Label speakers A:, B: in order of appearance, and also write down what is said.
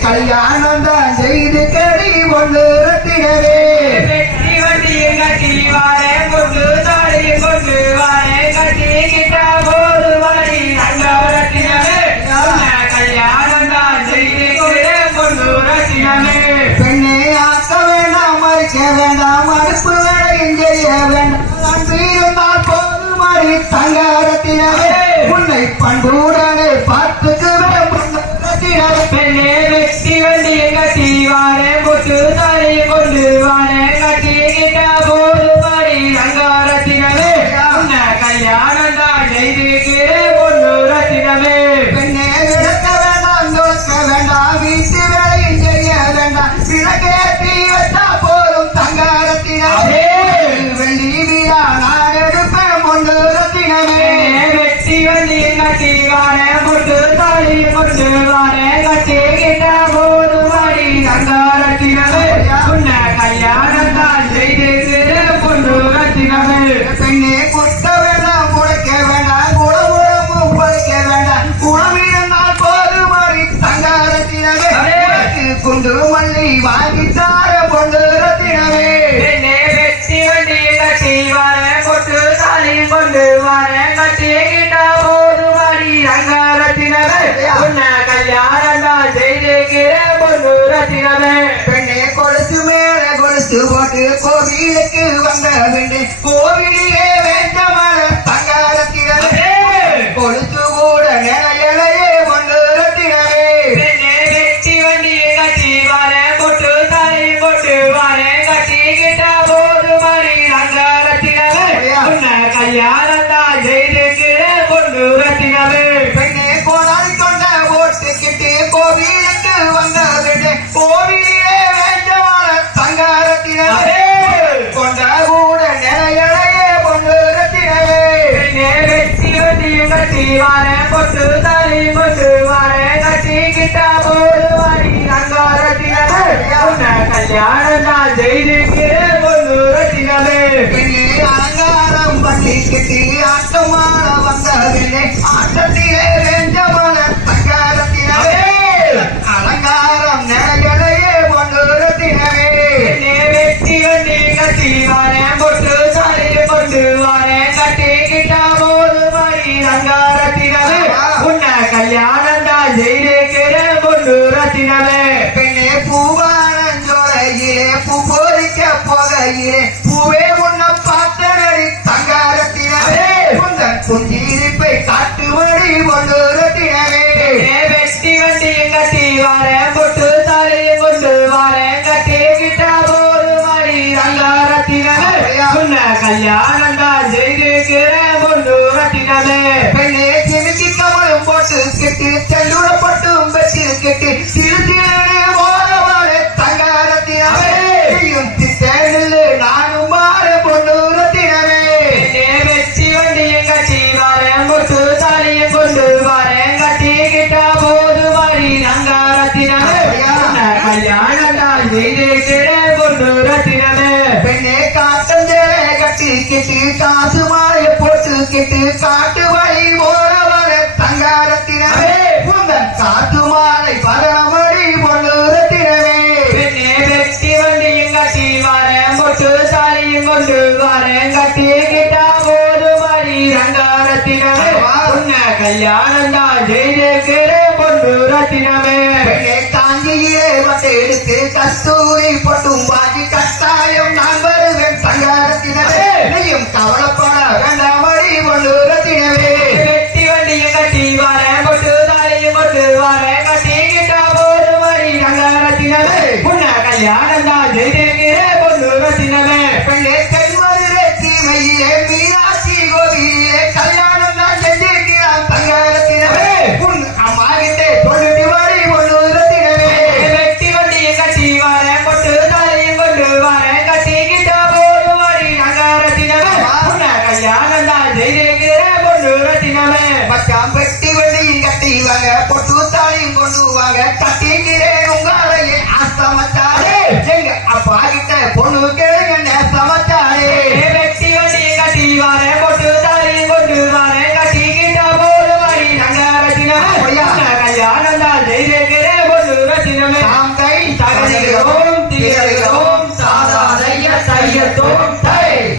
A: கல்யாணம் தான் செய்து கடி ஒன்று ரத்தினவே
B: வெற்றி வண்டியில் கட்டி வாரே கொண்டு தாடி கொண்டு வாரே கட்டி கிட்ட போது வாடி நங்கரத்தினமே கல்யாணம் தான் செய்து கொண்டு ரத்தினமே
A: பெண்ணே ஆக்க வேண்டாம் மறிக்க வேண்டாம் மறுப்பு வேலையும் செய்ய வேண்டாம் அன்பு இருந்தால் தங்க ரத்தினவே உன்னை பண்புடனே பார்த்து வெள்ளி வீரா நான் எடுப்பேன் ஒன்று ரத்தினமே
B: வெட்டி வண்டியில் கட்டி வாரே தாலி கட்டி செய்து கொண்டு ரத்தினவே
A: பெண்ணே கொலுசு மேல கொலுசு போட்டு கோவிலுக்கு வந்த பெண்ணே. கோவிலே
B: வண்டியை கட்டி வாரேன், பொட்டு தாலி போட்டு வாரேன், கட்டிக்கிட்ட போது மணி ரங்கரத்தினவே. உன்னை கல்யாணம் தான் செய்துக்கிறேன், பொண்ணு ரத்தினவே.
A: பெண்ணே அலங்காரம் பண்ணிக்கிட்டு ஆட்டமான வந்த பெண்ணே ஆட்டத்திலே வேண்டமான போகையிலே பூவே உன்னை பார்த்தனடி தங்காரத்தினவே உந்தன் புஞ்சிரிப்பை காட்டுமடி கொண்டு ரத்தினவே
B: வெட்டி வண்டி கட்டி வாரேன், பொட்டு தாலி போட்டு வாரேன், கட்டிக்கிட்ட போது மணி ரங்கரத்தினவே. உன்னை கல்யாணம் தான் செய்திருக்கிறேன், பொண்ணு ரத்தினவே.
A: கெட்டு காட்டு வழி ஓரவர தங்காரத்தினவே உந்தன் காட்டு மாலை பதனமடி பொண்ணு ரத்தினவே
B: பெண்ணே வெட்டி வண்டியும் கட்டி வாரேன், பொட்டு தாலியும் கொண்டு வாரேன், கட்டிக்கிட்ட போது மணி ரங்கரத்தினவே. உன்னை கல்யாணம் தான் செய்திருக்கிறேன், பொண்ணு ரத்தினவே
A: பெண்ணே காஞ்சியிலே வட்டு எடுத்து கஸ்தூரி பொட்டும் பாக்கி நான் ಯಾನಂದ ಜೈ ಜಯ ಗಿರ ಬಂದು ತಿನ್ನಮೆ ಮಚ್ಚಾಂ ಬಚ್ಚ